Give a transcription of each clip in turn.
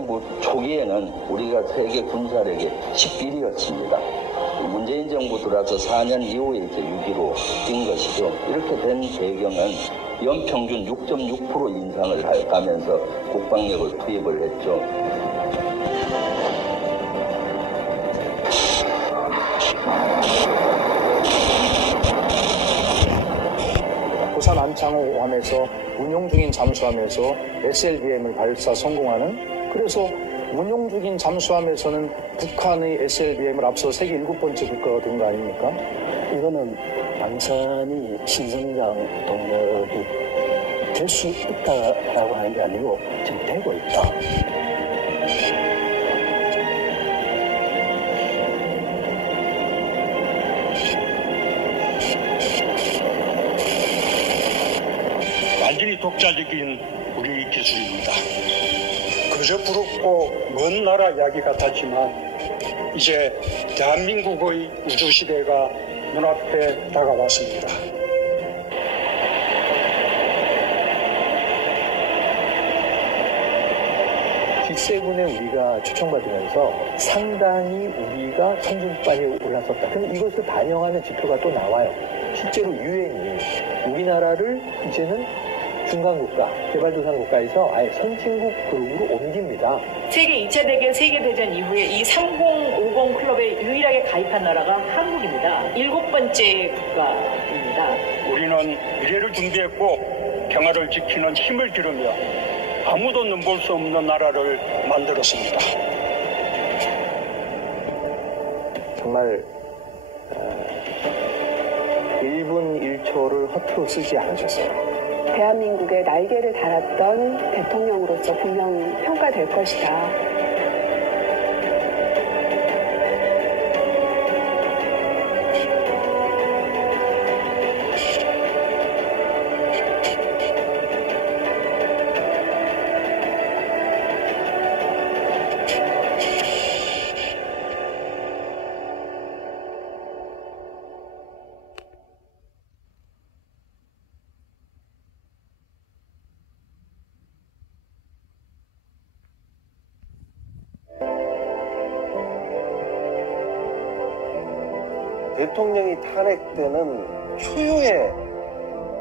정부 초기에는 우리가 세계 군사력의 11위였습니다. 문재인 정부 들어와서 4년 이후에 이제 6위로 뛴 것이죠. 이렇게 된 배경은 연평균 6.6% 인상을 가면서 국방력을 투입을 했죠. 부산 안창호함에서 운용 중인 잠수함에서 SLBM을 발사 성공하는, 그래서 운용 중인 잠수함에서는 북한의 SLBM을 앞서 세계 7번째 국가가 된 거 아닙니까? 이거는 완전히 신성장 동력이 될 수 있다라고 하는 게 아니고 지금 되고 있다. 완전히 독자적인 우리 기술입니다. 그저 부럽고 먼 나라 이야기 같았지만 이제 대한민국의 우주시대가 눈앞에 다가왔습니다. G7에 우리가 초청받으면서 상당히 우리가 선진국반에 올랐었다. 그럼 이것을 반영하는 지표가 또 나와요. 실제로 유엔이 우리나라를 이제는 중간국가, 개발도상국가에서 아예 선진국 그룹으로 옮깁니다. 세계 2차 대결 세계대전 이후에 이 3050 클럽에 유일하게 가입한 나라가 한국입니다. 7번째 국가입니다. 우리는 미래를 준비했고 평화를 지키는 힘을 기르며 아무도 넘볼 수 없는 나라를 만들었습니다. 정말 1분 1초를 허투루 쓰지 않으셨어요. 대한민국의 날개를 달았던 대통령으로서 분명 평가될 것이다. 대통령이 탄핵되는 초유의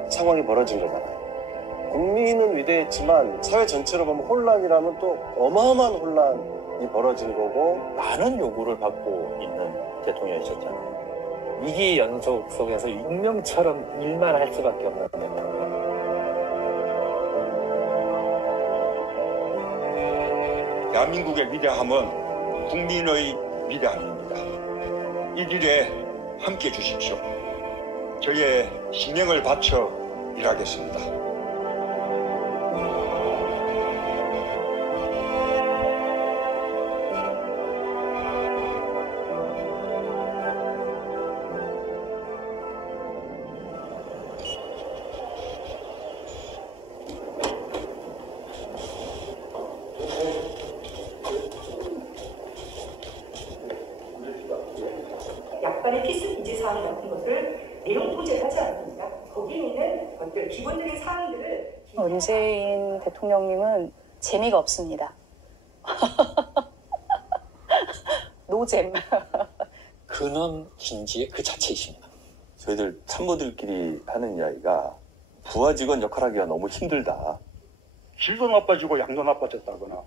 상황이 벌어진 거잖아요. 국민은 위대했지만 사회 전체로 보면 혼란이라면 또 어마어마한 혼란이 벌어진 거고, 많은 요구를 받고 있는 대통령이셨잖아요. 위기 연속 속에서 운명처럼 일만 할 수밖에 없는 대통령. 대한민국의 위대함은 국민의 위대함입니다. 이 길에 함께 해주십시오. 저의 신명을 바쳐 일하겠습니다. 약간의 필수 기재 사항 같은 것을 내용 통제를 하지 않습니까? 거기에 있는 어떤 기본적인 사항들을. 문재인 대통령님은 재미가 없습니다. 노잼. 근엄 긴지의 그 자체이십니다. 저희들 참모들끼리 하는 이야기가 부하 직원 역할하기가 너무 힘들다. 질도 나빠지고 양도 나빠졌다거나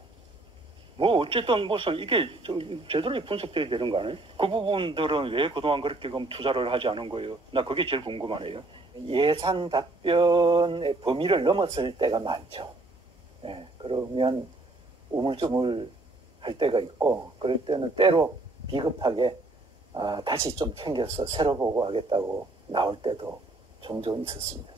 뭐 어쨌든 무슨 이게 좀 제대로 분석돼야 되는 거 아니에요? 그 부분들은 왜 그동안 그렇게 그럼 투자를 하지 않은 거예요? 나 그게 제일 궁금하네요. 예상 답변의 범위를 넘었을 때가 많죠. 네, 그러면 우물쭈물 할 때가 있고, 그럴 때는 때로 비겁하게 다시 좀 챙겨서 새로 보고 하겠다고 나올 때도 종종 있었습니다.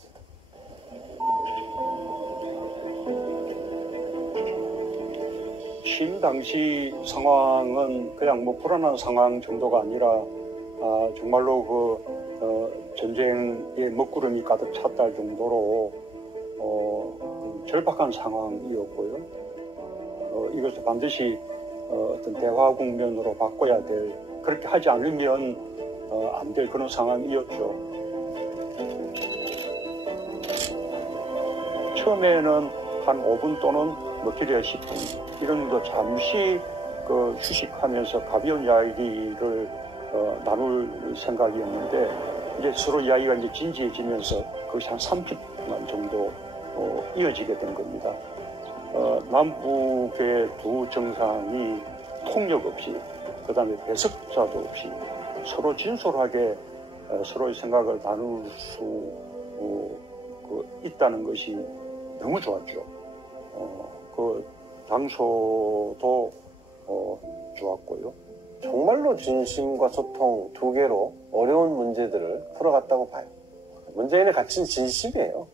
취임 당시 상황은 그냥 뭐 불안한 상황 정도가 아니라 정말로 전쟁의 먹구름이 가득 찼다 할 정도로 절박한 상황이었고요. 이것을 반드시 어떤 대화 국면으로 바꿔야 될, 그렇게 하지 않으면 안 될 그런 상황이었죠. 처음에는 한 5분 또는 뭐 기대 10분 이런 거 잠시 그 휴식하면서 가벼운 이야기를 나눌 생각이었는데 이제 서로 이야기가 이제 진지해지면서 거기서 한 30분 정도 이어지게 된 겁니다. 남북의 두 정상이 통역 없이 그다음에 배석자도 없이 서로 진솔하게 서로의 생각을 나눌 수 있다는 것이 너무 좋았죠. 그 장소도 좋았고요. 정말로 진심과 소통 두 개로 어려운 문제들을 풀어갔다고 봐요. 문재인의 가치는 진심이에요.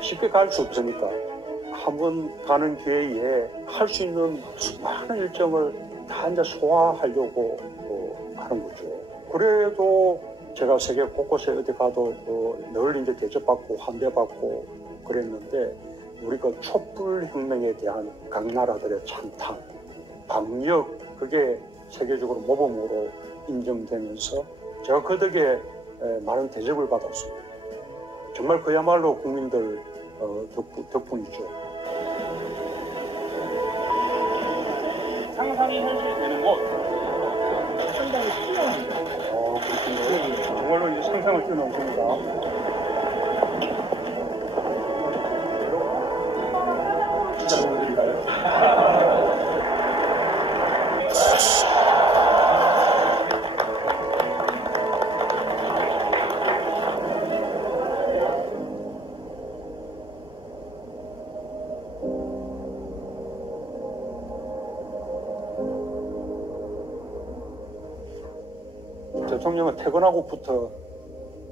쉽게 갈 수 없으니까 한 번 가는 기회에 할 수 있는 수많은 일정을 다 이제 소화하려고 하는 거죠. 그래도 제가 세계 곳곳에 어디 가도 늘 이제 대접받고 환대받고 그랬는데 우리가 촛불혁명에 대한 각 나라들의 찬탄, 방역 그게 세계적으로 모범으로 인정되면서 제가 그 덕에 많은 대접을 받았습니다. 정말 그야말로 국민들 덕분이죠. 상상이 현실이 되는 곳 상당히 뛰어납니다. 그렇군요. 정말로 이 상상을 뛰어넘습니다. 진짜 보여드릴까요? 대통령은 퇴근하고부터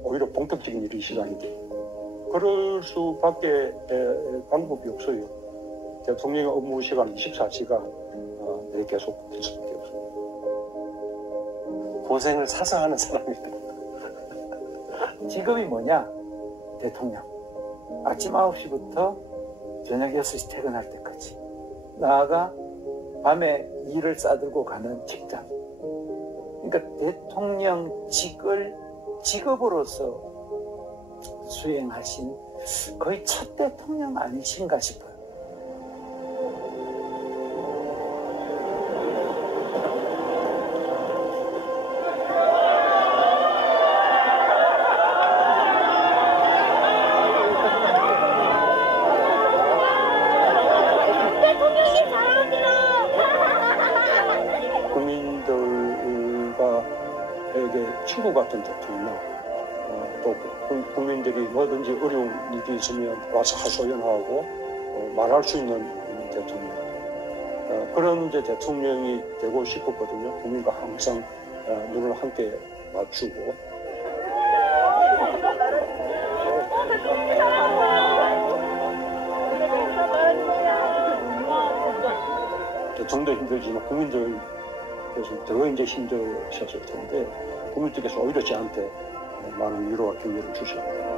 오히려 본격적인 일이 시작이 돼요. 그럴 수밖에 방법이 없어요. 대통령의 업무 시간 24시간 계속 될 수밖에 없어요. 고생을 사서 하는 사람이다. 직업이 뭐냐? 대통령. 아침 9시부터 저녁 6시 퇴근할 때까지. 나아가 밤에 일을 싸들고 가는 직장. 그러니까 대통령직을 직업으로서 수행하신 거의 첫 대통령 아니신가 싶어요. 친구 같은 대통령, 또 국민들이 뭐든지 어려운 일이 있으면 와서 하소연하고 말할 수 있는 대통령. 그런 이제 대통령이 되고 싶었거든요. 국민과 항상 눈을 함께 맞추고. 대통령도 힘들지만 국민들께서 더 이제 힘드셨을 텐데 국민들께서 오히려 저한테 많은 위로와 격려를 주셨습니다.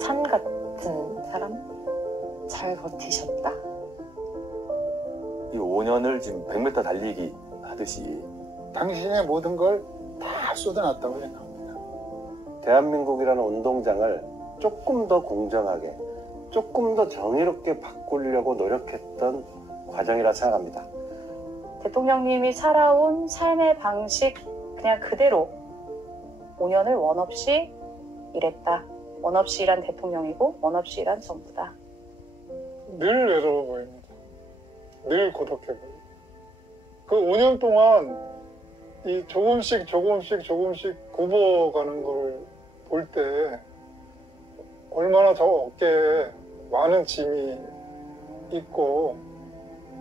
산 같은 사람? 잘 버티셨다. 이 5년을 지금 100m 달리기 하듯이 당신의 모든 걸 다 쏟아놨다고 생각합니다. 대한민국이라는 운동장을 조금 더 공정하게, 조금 더 정의롭게 바꾸려고 노력했던 과정이라 생각합니다. 대통령님이 살아온 삶의 방식 그냥 그대로 5년을 원 없이 일했다. 원 없이 일한 대통령이고 원 없이 일한 정부다. 늘 외로워 보입니다. 늘 고독해 보여요. 그 5년 동안 이 조금씩 굽어가는 걸 볼 때 얼마나 저 어깨에 많은 짐이 있고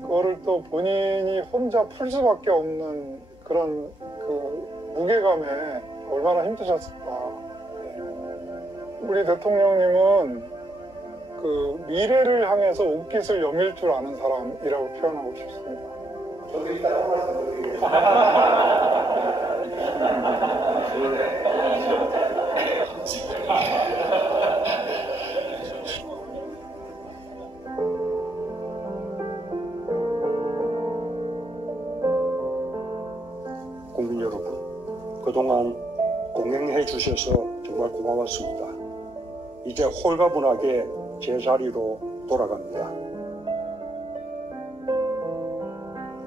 그거를 또 본인이 혼자 풀 수밖에 없는 그런 그 무게감에 얼마나 힘드셨을까. 우리 대통령님은 그 미래를 향해서 옷깃을 여밀 줄 아는 사람이라고 표현하고 싶습니다. 저도 이따가 말씀드리겠습니다. 국민 여러분, 그동안 공행해 주셔서 정말 고마웠습니다. 이제 홀가분하게 제 자리로 돌아갑니다.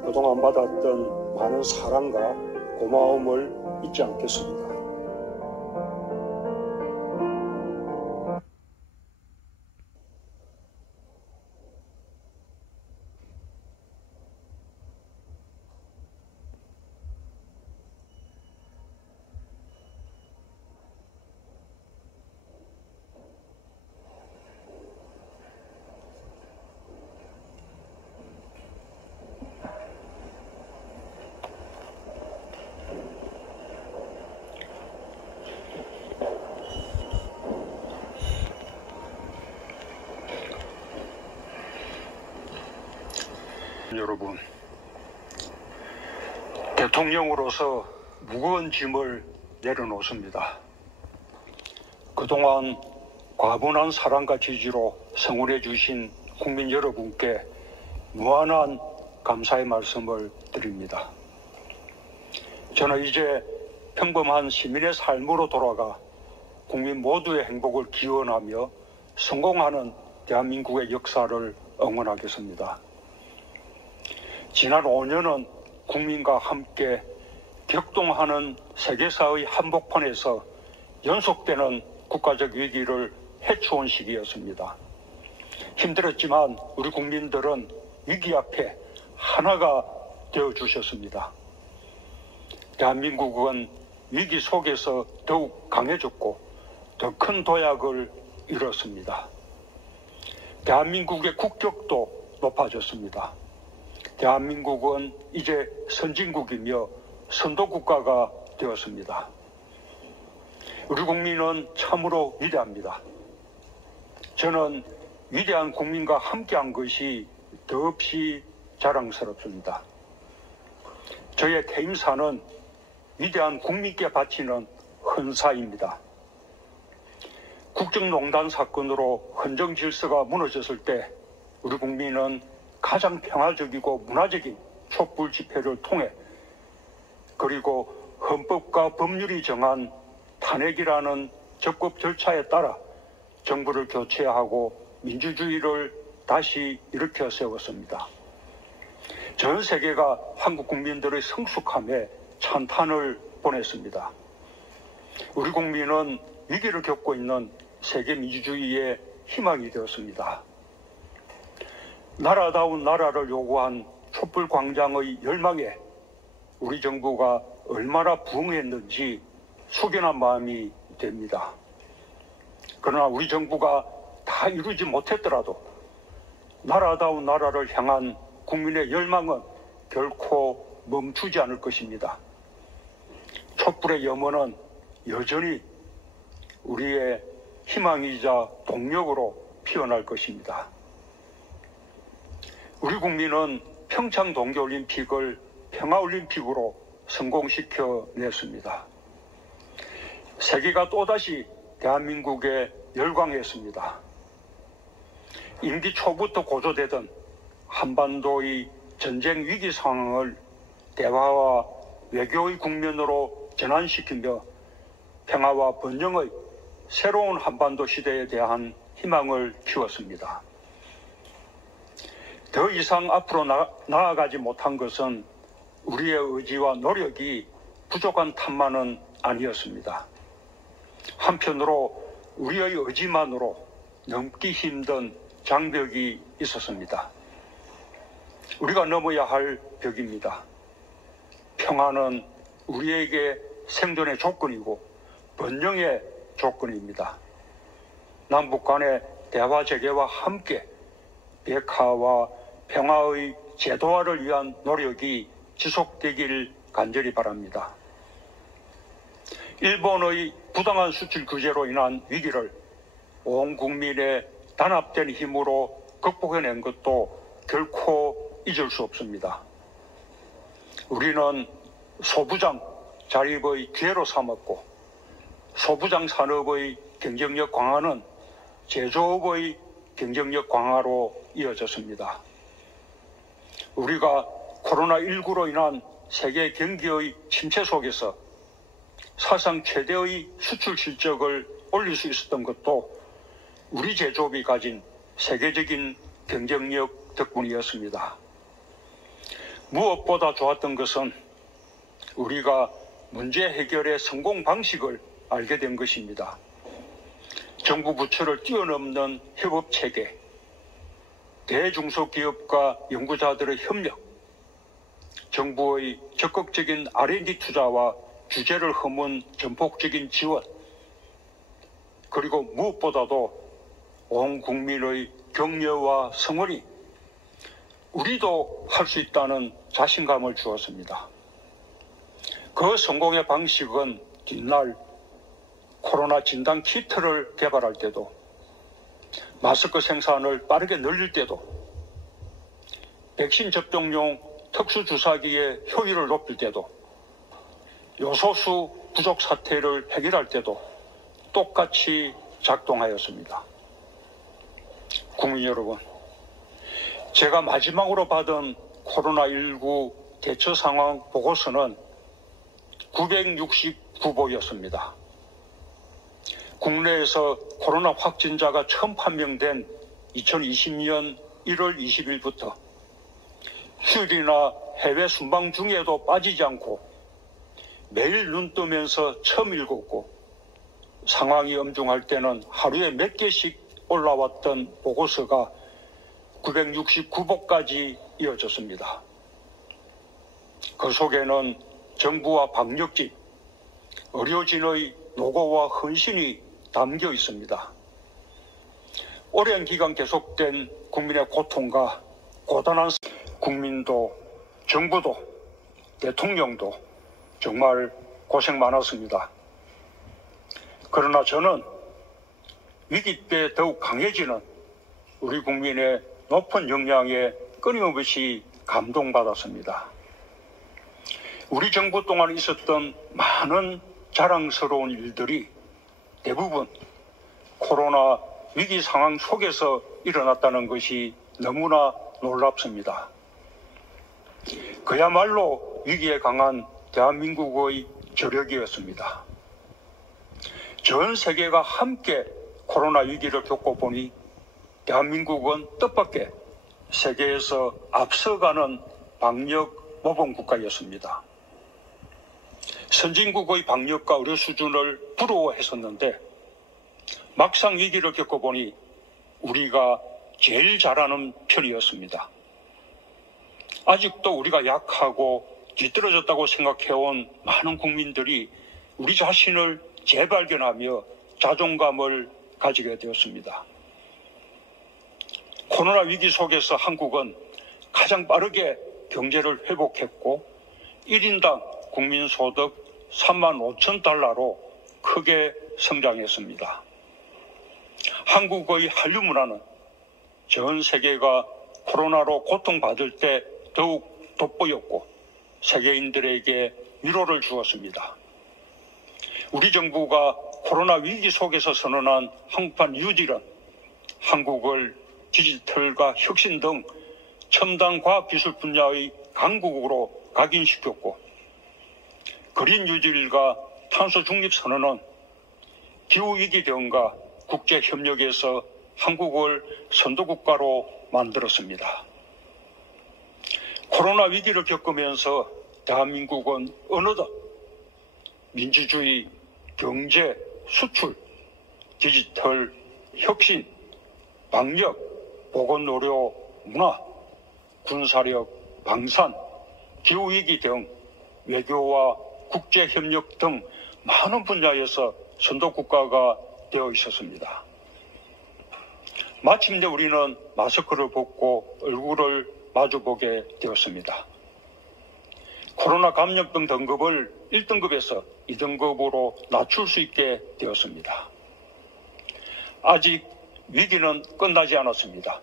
그동안 받았던 많은 사랑과 고마움을 잊지 않겠습니다. 여러분, 대통령으로서 무거운 짐을 내려놓습니다. 그동안 과분한 사랑과 지지로 성원해 주신 국민 여러분께 무한한 감사의 말씀을 드립니다. 저는 이제 평범한 시민의 삶으로 돌아가 국민 모두의 행복을 기원하며 성공하는 대한민국의 역사를 응원하겠습니다. 지난 5년은 국민과 함께 격동하는 세계사의 한복판에서 연속되는 국가적 위기를 헤쳐온 시기였습니다. 힘들었지만 우리 국민들은 위기 앞에 하나가 되어주셨습니다. 대한민국은 위기 속에서 더욱 강해졌고 더 큰 도약을 이뤘습니다. 대한민국의 국격도 높아졌습니다. 대한민국은 이제 선진국이며 선도국가가 되었습니다. 우리 국민은 참으로 위대합니다. 저는 위대한 국민과 함께한 것이 더없이 자랑스럽습니다. 저의 퇴임사는 위대한 국민께 바치는 헌사입니다. 국정농단 사건으로 헌정 질서가 무너졌을 때 우리 국민은 가장 평화적이고 문화적인 촛불 집회를 통해 그리고 헌법과 법률이 정한 탄핵이라는 적법 절차에 따라 정부를 교체하고 민주주의를 다시 일으켜 세웠습니다. 전 세계가 한국 국민들의 성숙함에 찬탄을 보냈습니다. 우리 국민은 위기를 겪고 있는 세계 민주주의의 희망이 되었습니다. 나라다운 나라를 요구한 촛불 광장의 열망에 우리 정부가 얼마나 부응했는지 숙연한 마음이 됩니다. 그러나 우리 정부가 다 이루지 못했더라도 나라다운 나라를 향한 국민의 열망은 결코 멈추지 않을 것입니다. 촛불의 염원은 여전히 우리의 희망이자 동력으로 피어날 것입니다. 우리 국민은 평창 동계올림픽을 평화올림픽으로 성공시켜냈습니다. 세계가 또다시 대한민국에 열광했습니다. 임기 초부터 고조되던 한반도의 전쟁 위기 상황을 대화와 외교의 국면으로 전환시키며 평화와 번영의 새로운 한반도 시대에 대한 희망을 키웠습니다. 더 이상 앞으로 나아가지 못한 것은 우리의 의지와 노력이 부족한 탓만은 아니었습니다. 한편으로 우리의 의지만으로 넘기 힘든 장벽이 있었습니다. 우리가 넘어야 할 벽입니다. 평화는 우리에게 생존의 조건이고 번영의 조건입니다. 남북 간의 대화 재개와 함께 백화와 평화의 제도화를 위한 노력이 지속되길 간절히 바랍니다. 일본의 부당한 수출 규제로 인한 위기를 온 국민의 단합된 힘으로 극복해낸 것도 결코 잊을 수 없습니다. 우리는 소부장 자립의 기회로 삼았고 소부장 산업의 경쟁력 강화는 제조업의 경쟁력 강화로 이어졌습니다. 우리가 코로나19로 인한 세계 경기의 침체 속에서 사상 최대의 수출 실적을 올릴 수 있었던 것도 우리 제조업이 가진 세계적인 경쟁력 덕분이었습니다. 무엇보다 좋았던 것은 우리가 문제 해결의 성공 방식을 알게 된 것입니다. 정부 부처를 뛰어넘는 협업체계, 대중소기업과 연구자들의 협력, 정부의 적극적인 R&D 투자와 규제를 허문 전폭적인 지원, 그리고 무엇보다도 온 국민의 격려와 성원이 우리도 할 수 있다는 자신감을 주었습니다. 그 성공의 방식은 뒷날 코로나 진단 키트를 개발할 때도, 마스크 생산을 빠르게 늘릴 때도, 백신 접종용 특수주사기의 효율을 높일 때도, 요소수 부족 사태를 해결할 때도 똑같이 작동하였습니다. 국민 여러분, 제가 마지막으로 받은 코로나19 대처 상황 보고서는 969보였습니다. 국내에서 코로나 확진자가 처음 판명된 2020년 1월 20일부터 휴일이나 해외 순방 중에도 빠지지 않고 매일 눈 뜨면서 처음 읽었고 상황이 엄중할 때는 하루에 몇 개씩 올라왔던 보고서가 969보까지 이어졌습니다. 그 속에는 정부와 방역진, 의료진의 노고와 헌신이 담겨 있습니다. 오랜 기간 계속된 국민의 고통과 고단한 국민도 정부도 대통령도 정말 고생 많았습니다. 그러나 저는 위기 때 더욱 강해지는 우리 국민의 높은 역량에 끊임없이 감동받았습니다. 우리 정부 동안 있었던 많은 자랑스러운 일들이 대부분 코로나 위기 상황 속에서 일어났다는 것이 너무나 놀랍습니다. 그야말로 위기에 강한 대한민국의 저력이었습니다. 전 세계가 함께 코로나 위기를 겪어보니 대한민국은 뜻밖의 세계에서 앞서가는 방역 모범 국가였습니다. 선진국의 방역과 의료 수준을 부러워했었는데 막상 위기를 겪어보니 우리가 제일 잘하는 편이었습니다. 아직도 우리가 약하고 뒤떨어졌다고 생각해온 많은 국민들이 우리 자신을 재발견하며 자존감을 가지게 되었습니다. 코로나 위기 속에서 한국은 가장 빠르게 경제를 회복했고 1인당 국민소득 35,000달러로 크게 성장했습니다. 한국의 한류 문화는 전 세계가 코로나로 고통받을 때 더욱 돋보였고 세계인들에게 위로를 주었습니다. 우리 정부가 코로나 위기 속에서 선언한 한국판 뉴딜은 한국을 디지털과 혁신 등 첨단 과학기술 분야의 강국으로 각인시켰고 그린 뉴딜과 탄소 중립 선언은 기후위기 대응과 국제협력에서 한국을 선도국가로 만들었습니다. 코로나 위기를 겪으면서 대한민국은 어느덧 민주주의, 경제, 수출, 디지털, 혁신, 방역, 보건의료, 문화, 군사력, 방산, 기후위기 등 외교와 국제협력 등 많은 분야에서 선도국가가 되어 있었습니다. 마침내 우리는 마스크를 벗고 얼굴을 마주보게 되었습니다. 코로나 감염병 등급을 1등급에서 2등급으로 낮출 수 있게 되었습니다. 아직 위기는 끝나지 않았습니다.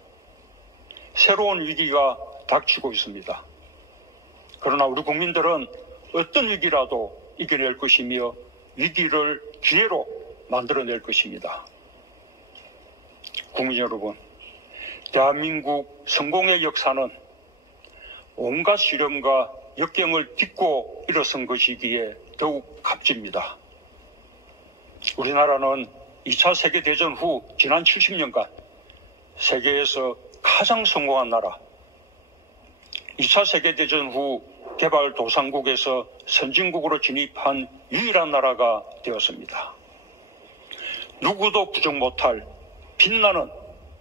새로운 위기가 닥치고 있습니다. 그러나 우리 국민들은 어떤 위기라도 이겨낼 것이며 위기를 기회로 만들어낼 것입니다. 국민 여러분, 대한민국 성공의 역사는 온갖 시련과 역경을 딛고 일어선 것이기에 더욱 값집니다. 우리나라는 2차 세계대전 후 지난 70년간 세계에서 가장 성공한 나라, 2차 세계대전 후 개발도상국에서 선진국으로 진입한 유일한 나라가 되었습니다. 누구도 부정 못할 빛나는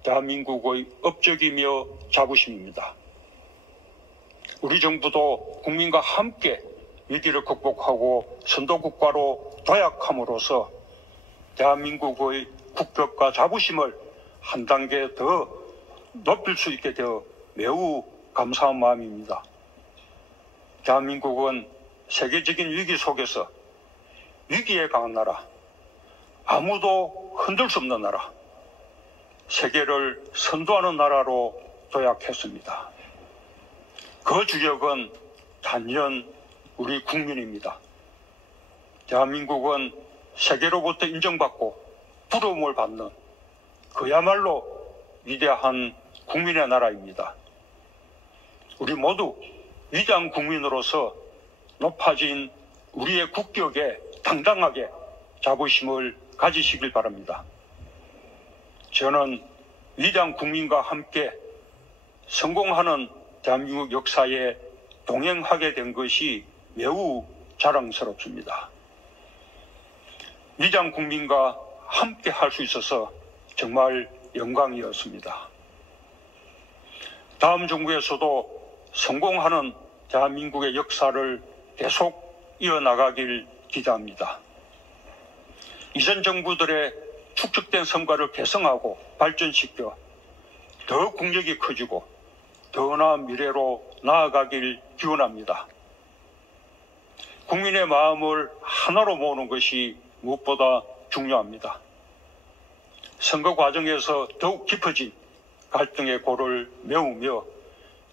대한민국의 업적이며 자부심입니다. 우리 정부도 국민과 함께 위기를 극복하고 선도국가로 도약함으로써 대한민국의 국격과 자부심을 한 단계 더 높일 수 있게 되어 매우 감사한 마음입니다. 대한민국은 세계적인 위기 속에서 위기에 강한 나라, 아무도 흔들 수 없는 나라, 세계를 선도하는 나라로 도약했습니다. 그 주역은 단연 우리 국민입니다. 대한민국은 세계로부터 인정받고 부러움을 받는 그야말로 위대한 국민의 나라입니다. 우리 모두 위대한 국민으로서 높아진 우리의 국격에 당당하게 자부심을 가지시길 바랍니다. 저는 위대한 국민과 함께 성공하는 대한민국 역사에 동행하게 된 것이 매우 자랑스럽습니다. 위대한 국민과 함께 할 수 있어서 정말 영광이었습니다. 다음 정부에서도 성공하는 대한민국의 역사를 계속 이어나가길 기대합니다. 이전 정부들의 축적된 성과를 개성하고 발전시켜 더 국력이 커지고 더 나은 미래로 나아가길 기원합니다. 국민의 마음을 하나로 모으는 것이 무엇보다 중요합니다. 선거 과정에서 더욱 깊어진 갈등의 골을 메우며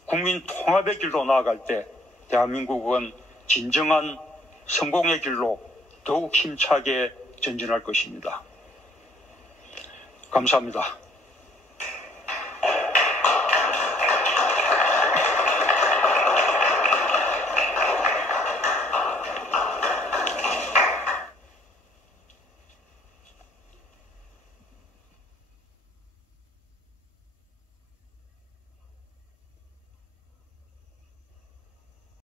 국민 통합의 길로 나아갈 때 대한민국은 진정한 성공의 길로 더욱 힘차게 전진할 것입니다. 감사합니다.